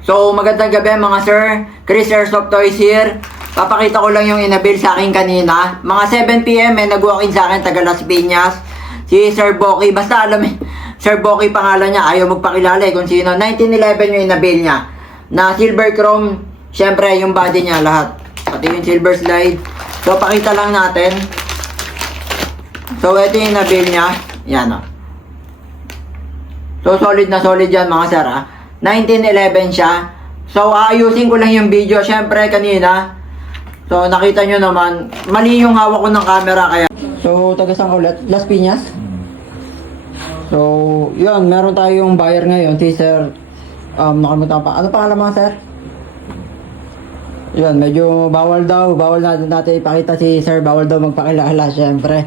So, magandang gabi mga sir. Chris Airsoft Toys here. Papakita ko lang yung inabil sa akin kanina. Mga 7 PM may nag-walk-in sa akin taga Las Piñas. Si Sir Boki. Basta alam Sir Boki pangalan niya. Ayaw magpakilala kung sino. 1911 yung inabil niya. Na silver chrome. Syempre yung body niya lahat. Pati yung silver slide. So, pakita lang natin. So, ito yung inabil niya. Yan o. So, solid na solid yan mga sir 1911 siya. So, ayusin ko lang yung video. Syempre, kanina. So, nakita nyo naman. Mali yung hawak ko ng camera kaya. So, taga-saan ulit? Las Piñas? So, yun. Meron tayong buyer ngayon. Si Sir, nakalimutan pa. Ano pangalan mga sir? Yun, medyo bawal daw. Bawal natin ipakita si Sir. Bawal daw magpakilala, syempre.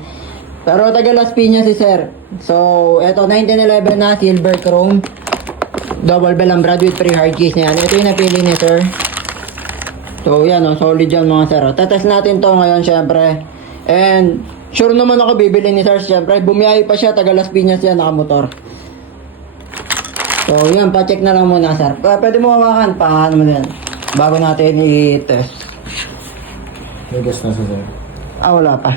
Pero taga Las Piñas si Sir. So, eto 1911 na, silver chrome. Double bell ang brad with free hard keys na yan. Ito yung napili ni Sir. So, yan solid yan mga sir. Tetest natin to ngayon syempre. And, sure naman ako bibili ni Sir syempre. Bumiyahe pa siya, taga Las Piñas yan, nakamotor. So, yan, pa-check na lang muna sir. Pwede mo hawakan, paano mo yan? Bago natin i-test. May gas na sa sir. Wala pa.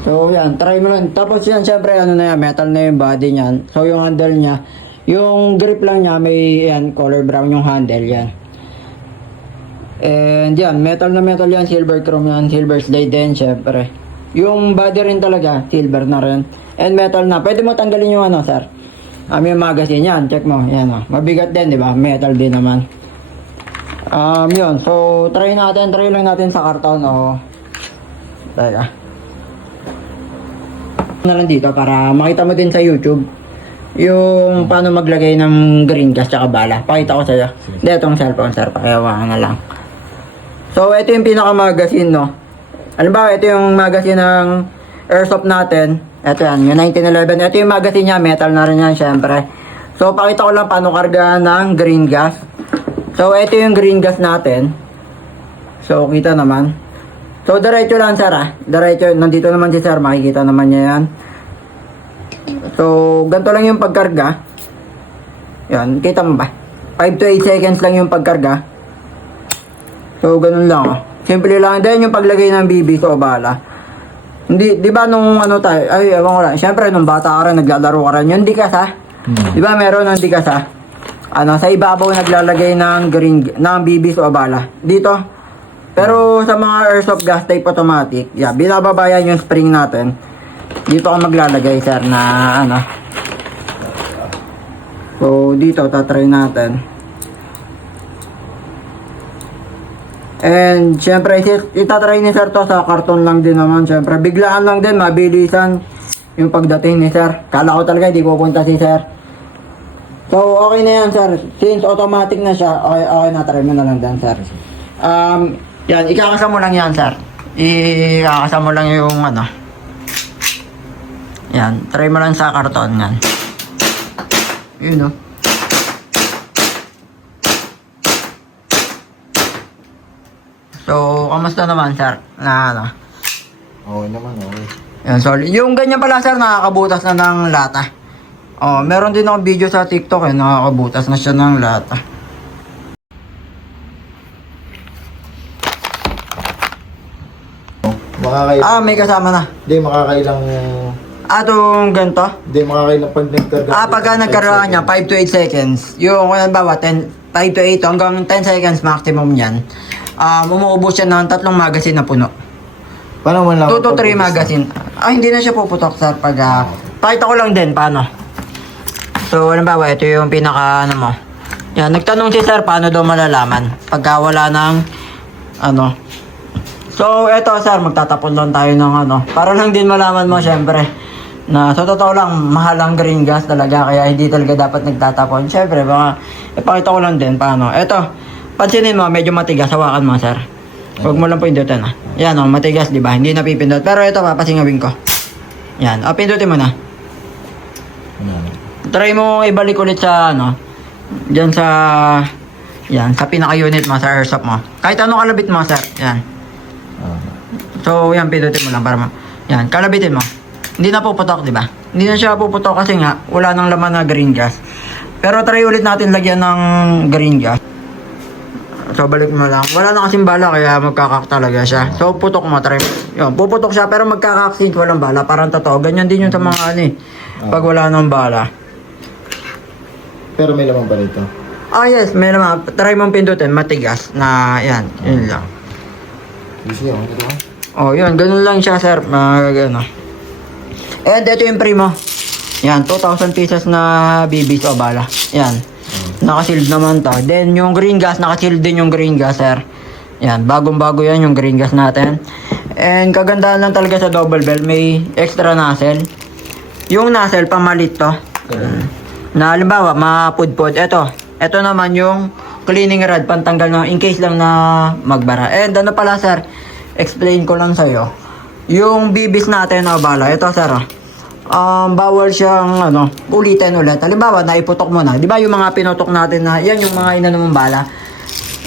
So, yan. Try mo lang. Tapos yan, syempre, ano na yan, metal na yung body niyan. So, yung handle niya, yung grip lang niya, may, yan, color brown yung handle, yan. And, yan, metal na metal yan, silver chrome yan, silver slide din, syempre. Yung body rin talaga, silver na rin. And metal na. Pwede mo tanggalin yung ano, sir. Yung magazine yan, check mo, yan mabigat din, di ba? Metal din naman. Yun. So, try lang natin sa karton, Teka. Na lang dito para makita mo din sa YouTube yung paano maglagay ng green gas tsaka bala. Pakita ko sa'yo. Hindi, itong cellphone sir, pakihawakan na lang. So, ito yung pinaka magazine, no? Alam ba, ito yung magazine ng airsoft natin. Ito yan, yung 1911. Ito yung magazine niya, metal na rin yan, syempre. So, pakita ko lang paano karga ng green gas. So, ito yung green gas natin. So, kita naman. So, diretso lang sir Diretso, nandito naman si sir, makikita naman niya yan. So, ganito lang yung pagkarga. Yan, kita mo ba? 5 to 8 seconds lang yung pagkarga. So, ganun lang Simple lang. Then, yung paglagay ng BB o bala. Hindi, di ba nung ano tayo, ewan ko lang. Siyempre, nung bata ka rin, naglalaro ka rin. Yung dikas Di ba meron ng dikas sa ibabaw naglalagay ng BB o bala. Dito. Pero sa mga airsoft gas type automatic, binababayan yung spring natin. Dito ako maglalagay sir na So dito tatry natin. And syempre itatry ni sir to sa karton lang din naman syempre. Biglaan lang din, mabilisan yung pagdating ni sir. Kala ko talaga hindi pupunta si sir. So okay na yan sir. Since automatic na siya, okay na, try mo na lang din sir. Yan, ikakasa mo lang yan, sir. Ikakasa mo lang yung Yan, try mo lang sa karton yan. Yun, So, kamusta naman, sir? Okay naman, okay. Yan, sorry. Yung ganyan pala, sir, nakakabutas na ng lata. Meron din ako video sa TikTok, nakakabutas na siya ng lata. May kasama na. Hindi, makakailang... Itong ganito? Hindi, makakailang pag nagkarga. Pagka nagkarga niya, 5 to 8 seconds. Yung, halimbawa, 5 to 8 hanggang 10 seconds maximum yan. Umuubos siya ng 3 magazine na puno. Paano mo lang? 2 to 3 magazine. Hindi na siya puputok, sir. Pakita ko lang din, paano. So, halimbawa, ito yung pinaka, mo. Yan, nagtanong si sir, paano daw malalaman? Pagka wala ng, So, eto sir, magtatapon lang tayo ng para lang din malaman mo, syempre, na sa totoo lang, mahal ang green gas talaga, kaya hindi talaga dapat nagtatapon. Syempre, baka, ipakita ko lang din paano. Eto, pansinin mo, medyo matigas, hawakan mo, sir. Huwag mo lang pindutin, Yan, matigas, di ba? Hindi napipindot. Pero ito, papasingawin ko. Yan, pindutin mo na. Try mo ibalik ulit sa, dyan sa, yan, sa pinaka-unit mo, sa airsoft mo. Kahit anong kalabit mo, sir. Yan. So, yan, pindutin mo lang para yan, kalabitin mo. Hindi na puputok, di ba? Hindi na siya puputok kasi nga, wala nang laman na green gas. Pero try ulit natin lagyan ng green gas. So balik mo lang. Wala na kasing bala kaya magkakak talaga siya. So putok mo, try. Yun, puputok siya pero magkakak walang bala. Parang totoo. Ganyan din yung sa mga ano eh. Pag wala nang bala. Pero may laman pa rito. Ah yes, may naman. Try mong pindutin, matigas na yan. Yun lang. Gusto niyo, ito ba? Oh, yun. Ganun lang siya, sir. Gano. And ito yung primo. Yan, 2,000 pesos na bibis o bala. Yan. Nakasealed naman to. Then, yung green gas, nakasealed din yung green gas, sir. Yan, bagong-bago yan yung green gas natin. And kagandahan lang talaga sa double bell, may extra nozzle. Yung nozzle, pamalit to. Na halimbawa, mapudpud. Ito naman yung cleaning rod, pantanggal na, in case lang na magbara. And ano pala, sir, explain ko lang sa'yo. Yung bibis natin na bala, ito, sir, bawal siyang ulitin ulit. Halimbawa, naiputok mo na. Di ba yung mga pinutok natin na, yan yung mga inanong bala.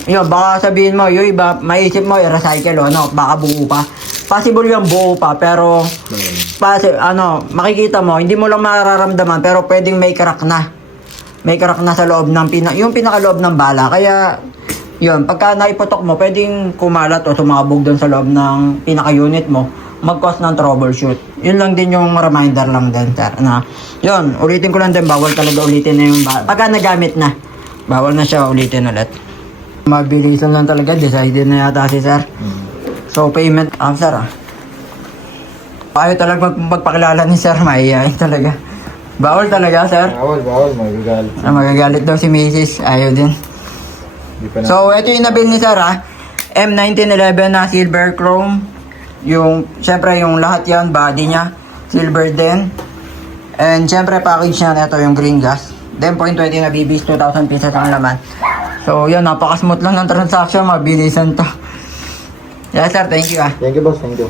Yun, baka sabihin mo, yung iba, maisip mo, i-recycle o baka buo pa. Possible yung buo pa, pero, makikita mo, hindi mo lang mararamdaman, pero pwedeng may crack na. May crack na sa loob ng, yung pinakaloob ng bala. Kaya, yun, pagka naiputok mo, pwedeng kumalat o sumabog doon sa loob ng pinaka-unit mo, mag-cause ng troubleshoot. Yun lang din yung reminder lang din, sir. Na, yun, ulitin ko lang din, bawal talaga ulitin na yung pagka nagamit na, bawal na siya ulitin ulit. Mabilisan lang talaga, decided na yata si sir. So, payment, sir, ayaw talaga magpakilala ni sir, mahihayin talaga. Bawal talaga, sir. Bawal, magagalit. Magagalit daw si Mrs. Ayaw din. Di pa na. So, ito yung nabil ni sir, M1911 na silver chrome. Yung, syempre, yung lahat yan, body niya, silver din. And, syempre, package niya, ito yung green gas. Then, 0.20 na BBs, 2,000 pesos ang laman. So, yun, napaka-smooth lang ng transaction, mabilisan to. Yes, sir, thank you, Thank you, boss. Thank you.